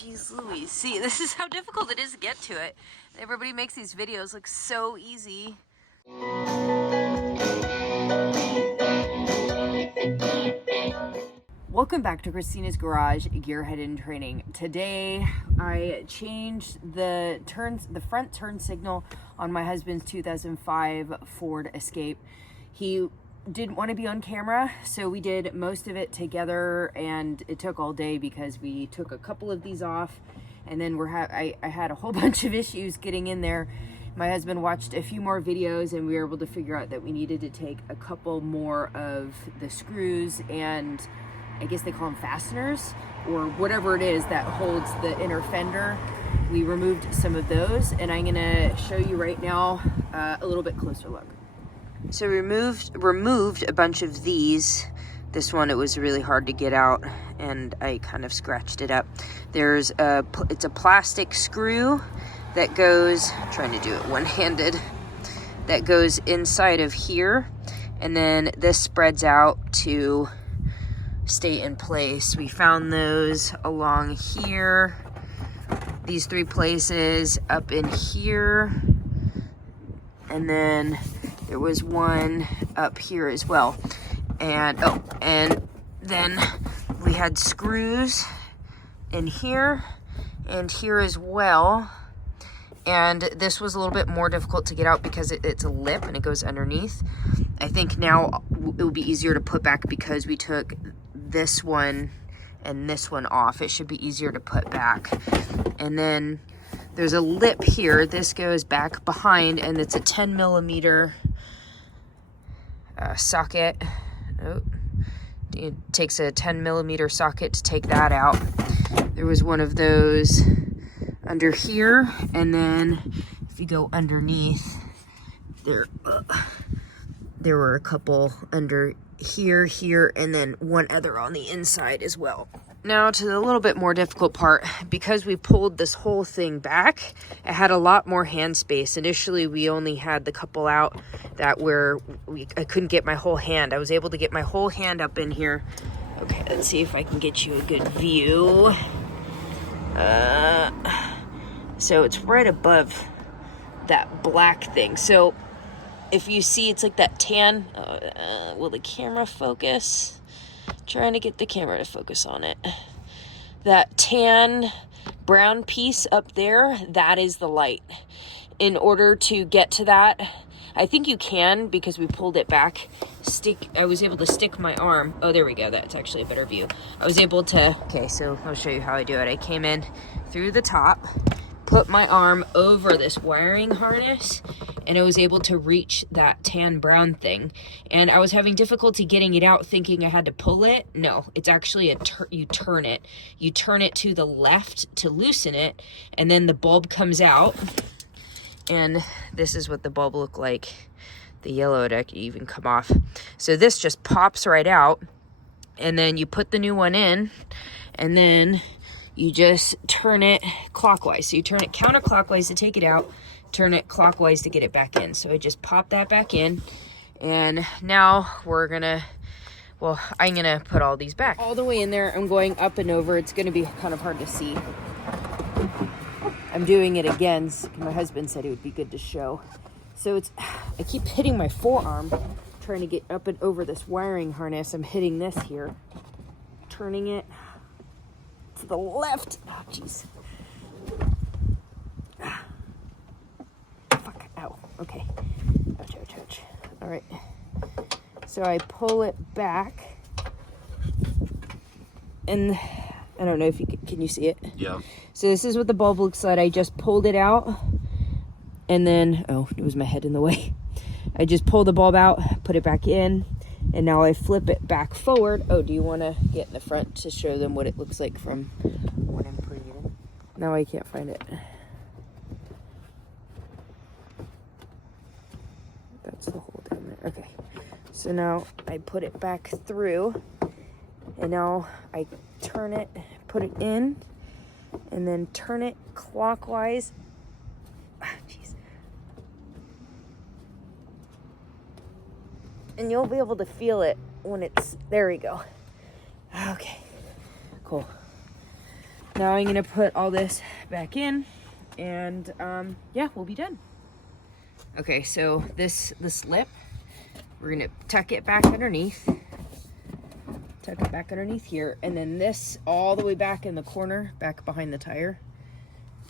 Jeez Louise. See, this is how difficult it is to get to it. Everybody makes these videos look so easy. Welcome back to Christina's Garage Gearhead in Training. Today I changed the front turn signal on my husband's 2005 Ford Escape. He didn't want to be on camera, so we did most of it together, and it took all day because we took a couple of these off, and then I had a whole bunch of issues getting in there. My husband watched a few more videos, and we were able to figure out that we needed to take a couple more of the screws, and I guess they call them fasteners, or whatever it is that holds the inner fender. We removed some of those, and I'm gonna show you right now a little bit closer look. So removed a bunch of these. This one, it was really hard to get out, and I kind of scratched it up. It's a plastic screw that goes, I'm trying to do it one-handed, that goes inside of here, and then this spreads out to stay in place. We found those along here, these three places, up in here, and then there was one up here as well. And then we had screws in here and here as well. And this was a little bit more difficult to get out because it's a lip and it goes underneath. I think now it will be easier to put back because we took this one and this one off. It should be easier to put back. And then there's a lip here. This goes back behind, and it's a 10 millimeter socket. Oh, it takes a 10 millimeter socket to take that out. There was one of those under here, and then if you go underneath, there were a couple under here, and then one other on the inside as well. Now to the little bit more difficult part. Because we pulled this whole thing back, it had a lot more hand space. Initially, we only had the couple out that I couldn't get my whole hand. I was able to get my whole hand up in here. Okay, let's see if I can get you a good view. So it's right above that black thing. So if you see, it's like that tan. Will the camera focus? Trying to get the camera to focus on it. That tan brown piece up there, that is the light. In order to get to that, I think you can, because we pulled it back, I was able to stick my arm. Oh, there we go. That's actually a better view. I was able to, okay, so I'll show you how I do it. I came in through the top, put my arm over this wiring harness, and I was able to reach that tan brown thing. And I was having difficulty getting it out, thinking I had to pull it. No, it's actually you turn it. You turn it to the left to loosen it, and then the bulb comes out. And this is what the bulb looked like. The yellow would even come off. So this just pops right out, and then you put the new one in, and then you just turn it clockwise. So you turn it counterclockwise to take it out, turn it clockwise to get it back in. So I just pop that back in, and now I'm gonna put all these back. All the way in there, I'm going up and over. It's gonna be kind of hard to see. I'm doing it again. My husband said it would be good to show. So I keep hitting my forearm, trying to get up and over this wiring harness. I'm hitting this here, turning it to the left. Oh, jeez. Fuck. Ow. Okay. Ouch. All right. So I pull it back, and I don't know if can you see it? Yeah. So this is what the bulb looks like. I just pulled it out, and then, oh, it was my head in the way. I just pulled the bulb out, put it back in, and now I flip it back forward. Oh, do you want to get in the front to show them what it looks like from when I'm putting it in? Now I can't find it. That's the hole down there. Okay. So now I put it back through, and now I turn it, put it in, and then turn it clockwise. Jeez. And you'll be able to feel it when it's, there we go. Okay, cool. Now I'm gonna put all this back in, and yeah, we'll be done. Okay, so this lip, we're gonna tuck it back underneath. Tuck it back underneath here, and then this all the way back in the corner, back behind the tire.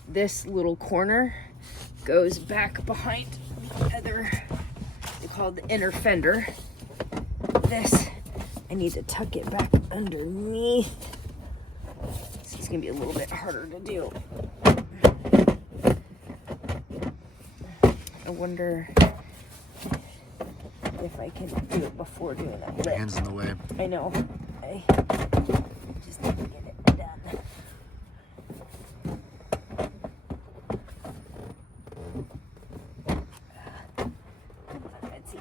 This little corner goes back behind the other, they call it the inner fender. This, I need to tuck it back underneath. This is gonna be a little bit harder to do. I wonder if I can do it before doing that lip. Hands in the way. I know. I just need to get it done. Come on, Betsy.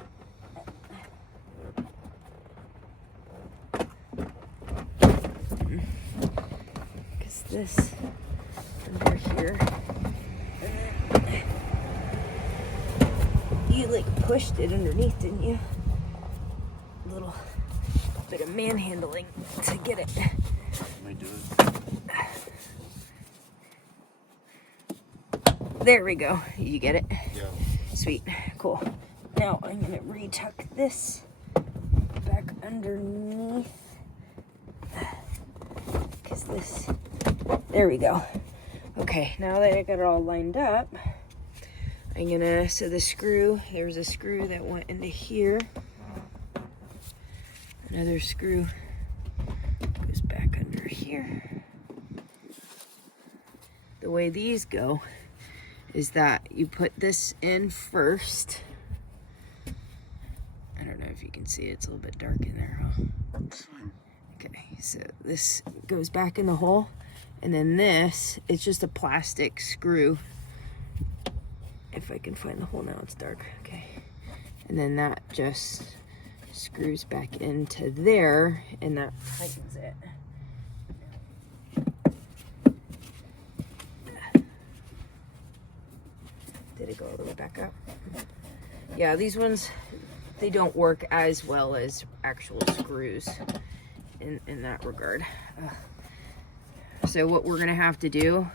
Because this under here, you like pushed it underneath, didn't you? A little bit of manhandling to get it. Might do it. There we go. You get it? Yeah. Sweet. Cool. Now I'm going to retuck this back underneath. Because this... There we go. Okay, now that I got it all lined up, I'm going to... So the screw, there's a screw that went into here. Another screw goes back under here. The way these go is that you put this in first. I don't know if you can see it. It's a little bit dark in there. Huh? Okay, so this goes back in the hole, and then this, it's just a plastic screw. If I can find the hole now, it's dark. Okay, and then that just screws back into there, and that tightens it. Did it go all the way back up? Yeah, these ones, they don't work as well as actual screws in that regard. So what we're gonna have to do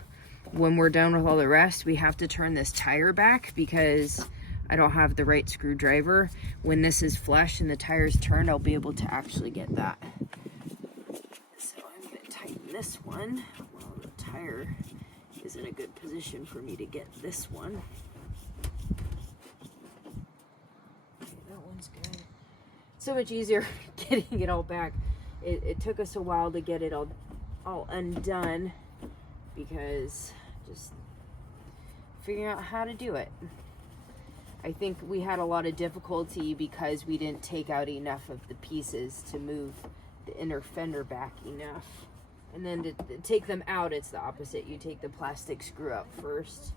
when we're done with all the rest, we have to turn this tire back because I don't have the right screwdriver. When this is flush and the tire's turned, I'll be able to actually get that. So I'm gonna tighten this one while the tire is in a good position for me to get this one. Okay, that one's good. So much easier getting it all back. It took us a while to get it all undone because just figuring out how to do it. I think we had a lot of difficulty because we didn't take out enough of the pieces to move the inner fender back enough. And then to take them out, it's the opposite. You take the plastic screw out first,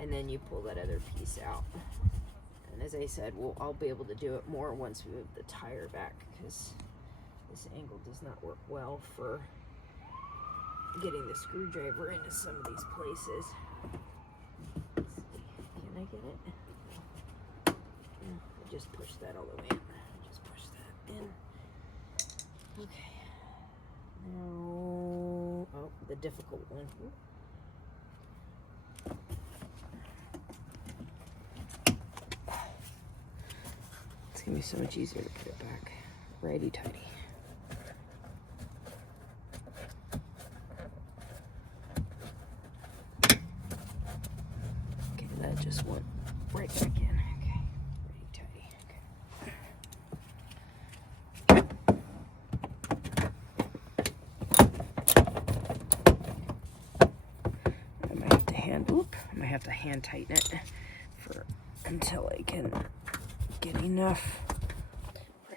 and then you pull that other piece out. And as I said, I'll be able to do it more once we move the tire back, because this angle does not work well for getting the screwdriver into some of these places. Let's see. Can I get it? I just push that all the way in. Just push that in. Okay. Now, oh, the difficult one. It's gonna be so much easier to put it back righty-tighty. Okay, that just went right back in. I might have to hand tighten it until I can get enough.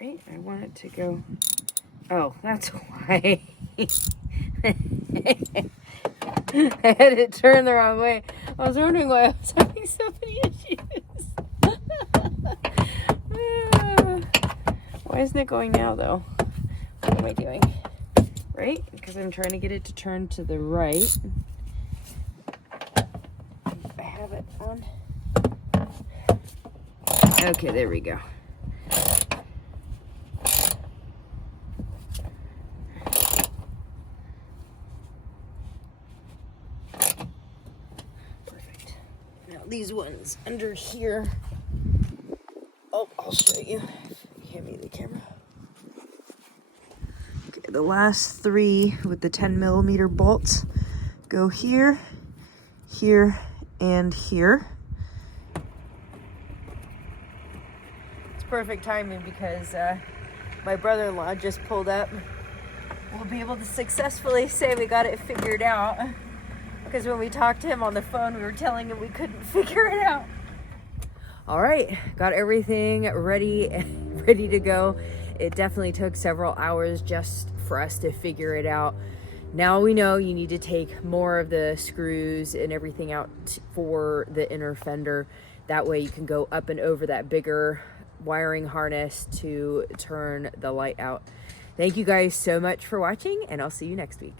Right? I want it to go. Oh, that's why. I had it turned the wrong way. I was wondering why I was having so many issues. Why isn't it going now, though? What am I doing? Right? Because I'm trying to get it to turn to the right. I have it on. Okay, there we go. these ones under here. Oh, I'll show you. Hand me the camera. Okay, the last 3 with the 10mm bolts go here, here, and here. It's perfect timing because my brother-in-law just pulled up. We'll be able to successfully say we got it figured out, because when we talked to him on the phone, we were telling him we couldn't figure it out. All right, got everything ready to go. It definitely took several hours just for us to figure it out. Now we know you need to take more of the screws and everything out for the inner fender. That way you can go up and over that bigger wiring harness to turn the light out. Thank you guys so much for watching, and I'll see you next week.